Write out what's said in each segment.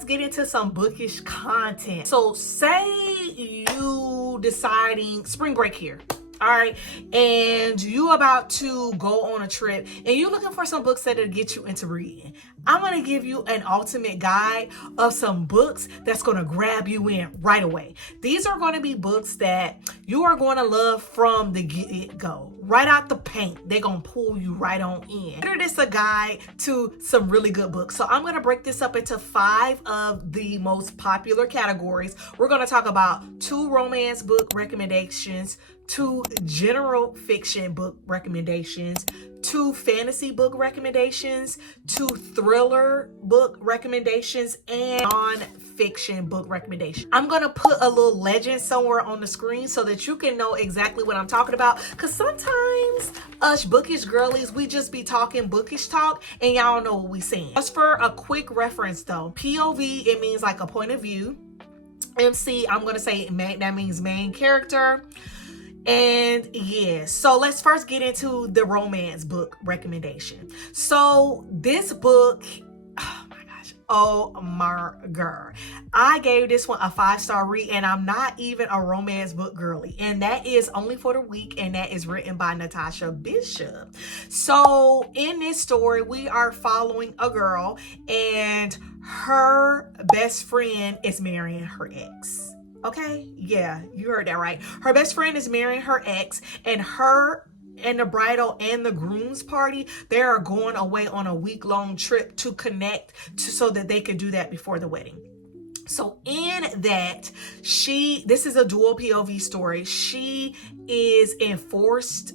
let's get into some bookish content. So say you deciding spring break here. All right, and you about to go on a trip and you're looking for some books that'll get you into reading. I'm going to give you an ultimate guide of some books that's going to grab you in right away. These are going to be books that you are going to love from the get-go. Right out the paint, they're going to pull you right on in. Consider this a guide to some really good books. So I'm going to break this up into 5 of the most popular categories. We're going to talk about 2 romance book recommendations, 2 general fiction book recommendations, 2 fantasy book recommendations, 2 thriller book recommendations, and non-fiction book recommendations. I'm going to put a little legend somewhere on the screen so that you can know exactly what I'm talking about, because sometimes us bookish girlies, we just be talking bookish talk and y'all know what we saying. Just for a quick reference though, POV, it means like a point of view. MC, I'm going to say that means main character. And yeah, so let's first get into the romance book recommendation. So this book, oh my girl, I gave this one a 5-star read, and I'm not even a romance book girly, and that is Only for the Weak, and that is written by Natasha Bishop. So in this story, we are following a girl, and her best friend is marrying her ex. Okay, yeah, you heard that right. Her best friend is marrying her ex, and her and the bridal and the groom's party, they are going away on a week-long trip to connect so that they could do that before the wedding. So in that, this is a dual POV story. She is in forced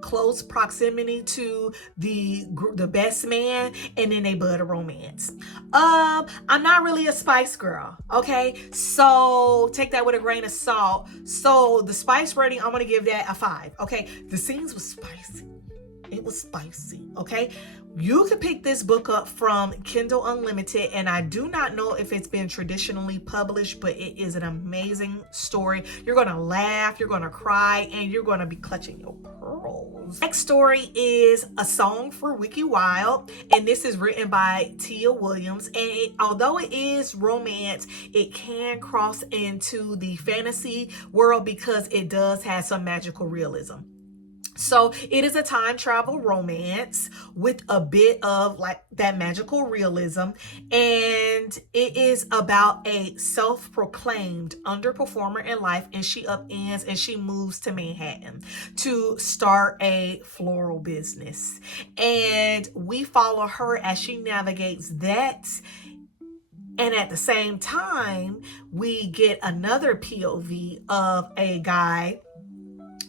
close proximity to the best man, and then they bud a romance. I'm not really a spice girl, okay? So take that with a grain of salt. So the spice rating, I'm gonna give that a 5, okay? The scenes was spicy. It was spicy, okay? You can pick this book up from Kindle Unlimited, and I do not know if it's been traditionally published, but it is an amazing story. You're gonna laugh, you're gonna cry, and you're gonna be clutching your pearls. Next story is A Song for Wiki Wild, and this is written by Tia Williams, and although it is romance, it can cross into the fantasy world because it does have some magical realism. So it is a time travel romance with a bit of like that magical realism, and it is about a self-proclaimed underperformer in life, and she upends and she moves to Manhattan to start a floral business, and we follow her as she navigates that. And at the same time, we get another POV of a guy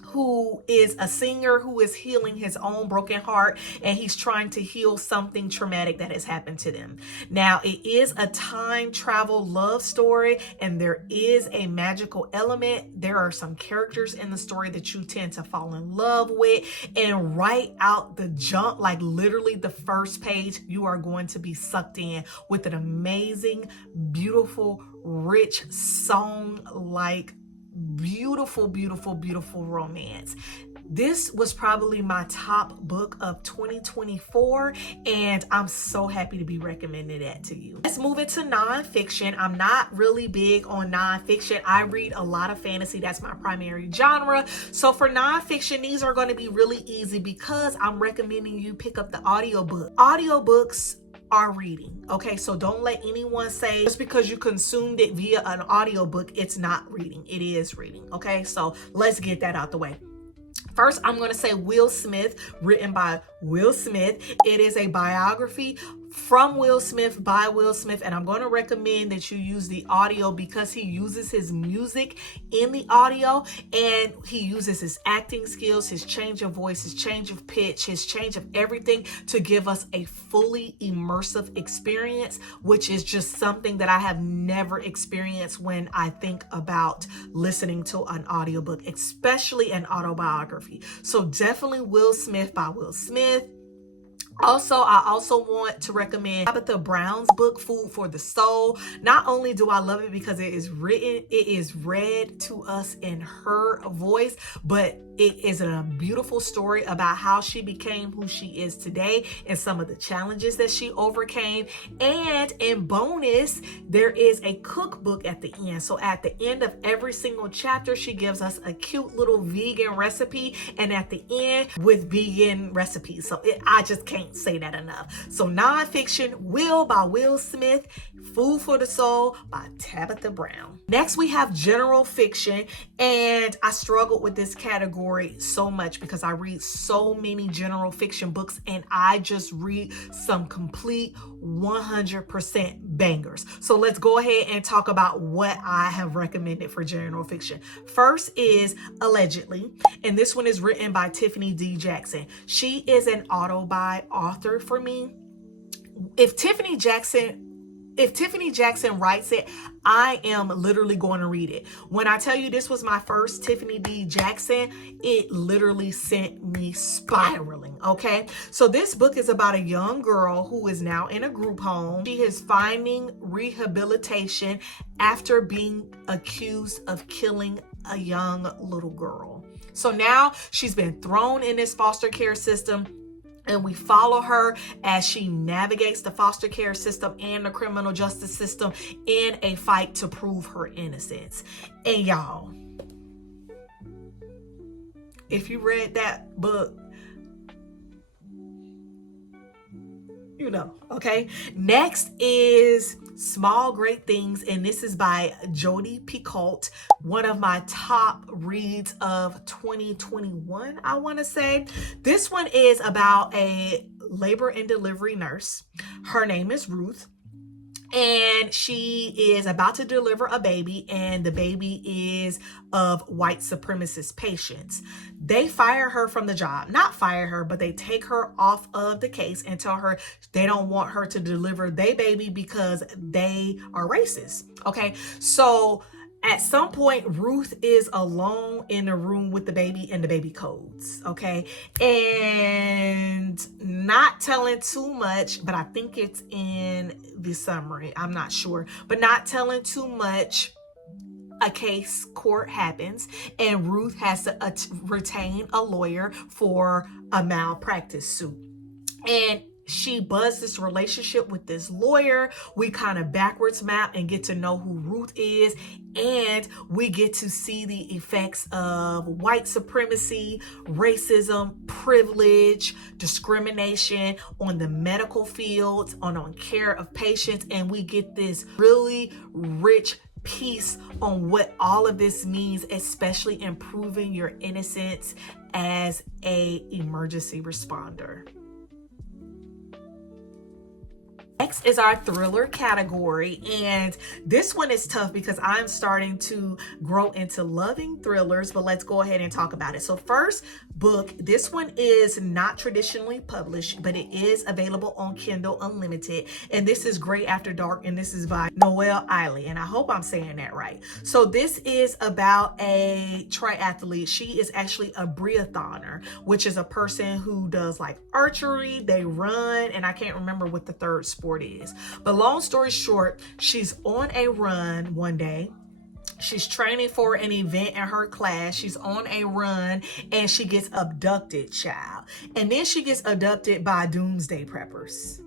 who is a singer who is healing his own broken heart, and he's trying to heal something traumatic that has happened to them. Now, it is a time travel love story, and there is a magical element. There are some characters in the story that you tend to fall in love with, and right out the jump, like literally the first page, you are going to be sucked in with an amazing, beautiful, rich song, like beautiful romance. This was probably my top book of 2024, and I'm so happy to be recommending that to you. Let's move into nonfiction. I'm not really big on nonfiction. I read a lot of fantasy. That's my primary genre. So for nonfiction, these are going to be really easy because I'm recommending you pick up the audiobook. Audiobooks are reading, okay? So don't let anyone say just because you consumed it via an audiobook, it's not reading. It is reading, okay? So let's get that out the way. First, I'm going to say Will Smith, written by Will Smith. It is a biography from Will Smith by Will Smith, and I'm going to recommend that you use the audio because he uses his music in the audio, and he uses his acting skills, his change of voice, his change of pitch, his change of everything to give us a fully immersive experience, which is just something that I have never experienced when I think about listening to an audiobook, especially an autobiography. So definitely Will Smith by Will Smith. Also, I also want to recommend Tabitha Brown's book, Food for the Soul. Not only do I love it because it is read to us in her voice, but It is a beautiful story about how she became who she is today and some of the challenges that she overcame. And in bonus, there is a cookbook at the end. So at the end of every single chapter, she gives us a cute little vegan recipe, and at the end with vegan recipes. So I just can't say that enough. So nonfiction, Will by Will Smith, Food for the Soul by Tabitha Brown. Next, we have general fiction, and I struggled with this category so much because I read so many general fiction books, and I just read some complete 100% bangers. So let's go ahead and talk about what I have recommended for general fiction. First is Allegedly, and this one is written by Tiffany D. Jackson. She is an auto-buy author for me. If Tiffany Jackson writes it, I am literally going to read it. When I tell you this was my first Tiffany D. Jackson, it literally sent me spiraling, okay? So this book is about a young girl who is now in a group home. She is finding rehabilitation after being accused of killing a young little girl. So now she's been thrown in this foster care system, and we follow her as she navigates the foster care system and the criminal justice system in a fight to prove her innocence. And y'all, if you read that book, you know, okay? Next is Small Great Things, and this is by Jodi Picoult, one of my top reads of 2021, I want to say. This one is about a labor and delivery nurse. Her name is Ruth, and she is about to deliver a baby, and the baby is of white supremacist patients. They fire her from the job. Not fire her, but they take her off of the case and tell her they don't want her to deliver their baby because they are racist. Okay, so at some point, Ruth is alone in the room with the baby, and the baby codes, okay? And not telling too much, but I think it's in the summary. I'm not sure, but not telling too much. A case court happens, and Ruth has to retain a lawyer for a malpractice suit. And she builds this relationship with this lawyer. We kind of backwards map and get to know who Ruth is, and we get to see the effects of white supremacy, racism, privilege, discrimination on the medical fields, on care of patients, and we get this really rich piece on what all of this means, especially improving your innocence as a emergency responder. Next is our thriller category, and this one is tough because I'm starting to grow into loving thrillers, but let's go ahead and talk about it. So first book, this one is not traditionally published, but it is available on Kindle Unlimited, and this is Gray After Dark, and this is by Noelle Eiley, and I hope I'm saying that right. So this is about a triathlete. She is actually a briathoner, which is a person who does like archery, they run, and I can't remember what the third sport is. But long story short, she's on a run one day. She's training for an event in her class. She's on a run, and she gets abducted, child. And then she gets abducted by doomsday preppers.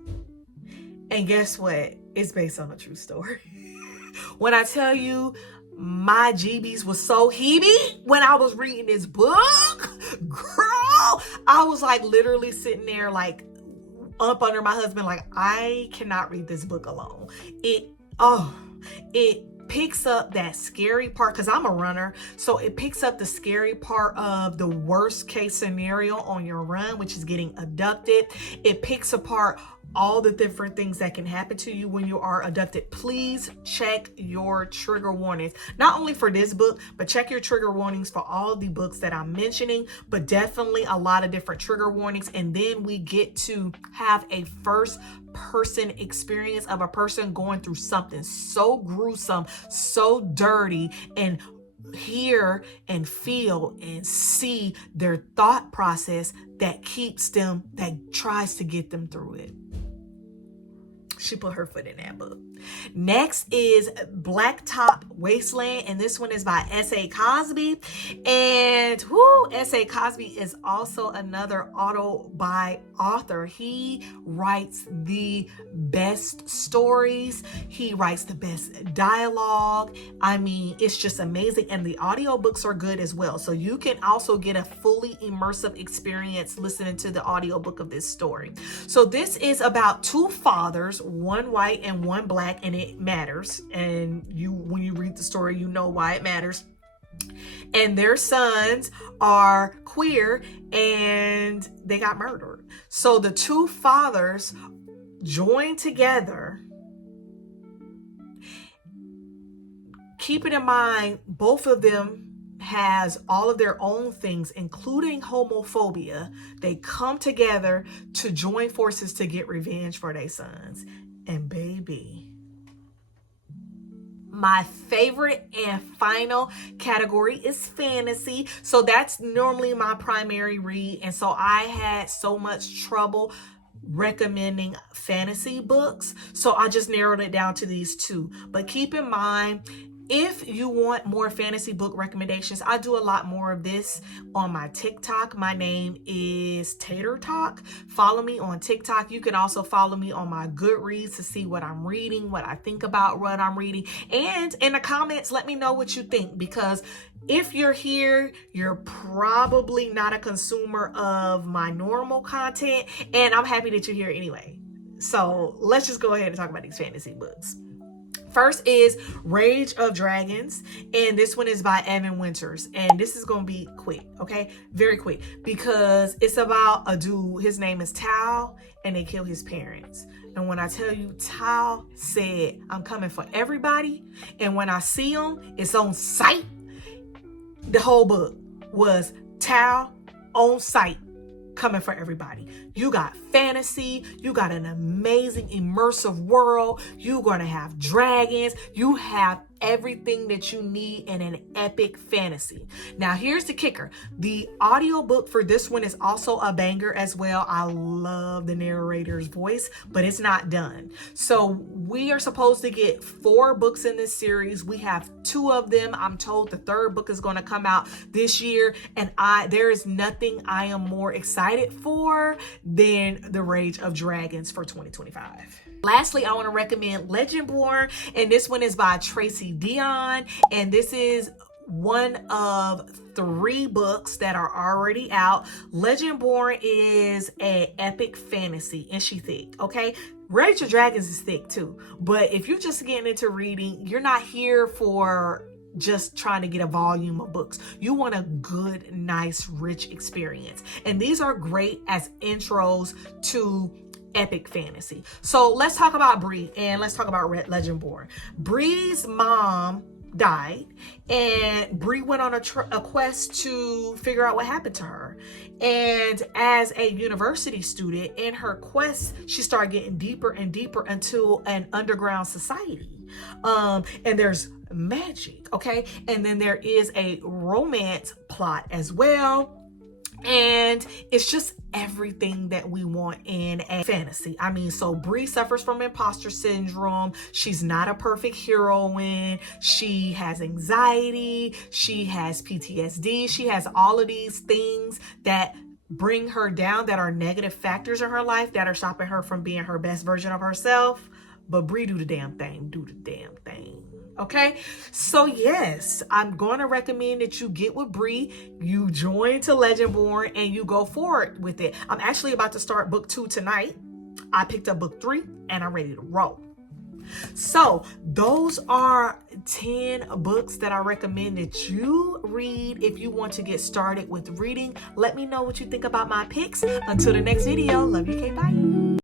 And guess what? It's based on a true story. When I tell you, my GBs was so heavy when I was reading this book, girl, I was like literally sitting there like up under my husband, like, I cannot read this book alone. It picks up that scary part, because I'm a runner, so it picks up the scary part of the worst case scenario on your run, which is getting abducted. It picks apart all the different things that can happen to you when you are abducted. Please check your trigger warnings, not only for this book, but check your trigger warnings for all the books that I'm mentioning, but definitely a lot of different trigger warnings. And then we get to have a first person experience of a person going through something so gruesome, so dirty, and hear and feel and see their thought process that keeps them, that tries to get them through it. She put her foot in that book. Next is Blacktop Wasteland, and this one is by S.A. Cosby. And S.A. Cosby is also another auto-buy author. He writes the best stories. He writes the best dialogue. I mean, it's just amazing. And the audiobooks are good as well. So you can also get a fully immersive experience listening to the audiobook of this story. So this is about two fathers, one white and one black, and it matters. And when you read the story, you know why it matters. And their sons are queer and they got murdered. So the two fathers join together. Keeping in mind, both of them has all of their own things, including homophobia. They come together to join forces to get revenge for their sons. And baby, my favorite and final category is fantasy. So that's normally my primary read. And so I had so much trouble recommending fantasy books. So I just narrowed it down to these two. But keep in mind, if you want more fantasy book recommendations, I do a lot more of this on my TikTok. My name is Tater Talk. Follow me on TikTok. You can also follow me on my Goodreads to see what I'm reading, what I think about what I'm reading. And in the comments, let me know what you think, because if you're here, you're probably not a consumer of my normal content, and I'm happy that you're here anyway. So let's just go ahead and talk about these fantasy books. First is Rage of Dragons, and this one is by Evan Winters, and this is going to be quick, okay? Very quick, because it's about a dude. His name is Tao, and they kill his parents. And when I tell you, Tao said, I'm coming for everybody, and when I see him, it's on sight. The whole book was Tao on sight, coming for everybody. You got fantasy, you got an amazing immersive world, you're going to have dragons, you have everything that you need in an epic fantasy. Now here's the kicker. The audiobook for this one is also a banger as well. I love the narrator's voice, but it's not done. So we are supposed to get 4 books in this series. We have 2 of them. I'm told the 3rd book is going to come out this year, and there is nothing I am more excited for than The Rage of Dragons for 2025. Lastly, I want to recommend Legendborn, and this one is by Tracy Dion, and this is one of 3 books that are already out. Legendborn is an epic fantasy, and she thick, okay? Rage of Dragons is thick too, but if you're just getting into reading, you're not here for just trying to get a volume of books. You want a good, nice, rich experience, and these are great as intros to epic fantasy. So let's talk about Bree, and let's talk about Legendborn. Bree's mom died, and Bree went on a quest to figure out what happened to her. And as a university student, in her quest, she started getting deeper and deeper into an underground society. And there's magic, okay? And then there is a romance plot as well. And it's just everything that we want in a fantasy. I mean, so Bree suffers from imposter syndrome. She's not a perfect heroine. She has anxiety. She has PTSD. She has all of these things that bring her down, that are negative factors in her life, that are stopping her from being her best version of herself. But Bree do the damn thing. Do the damn thing. Okay, so yes, I'm going to recommend that you get with Bree, you join to Legendborn, and you go forward with it. I'm actually about to start book 2 tonight. I picked up book 3, and I'm ready to roll. So those are 10 books that I recommend that you read if you want to get started with reading. Let me know what you think about my picks. Until the next video, love you, K, bye.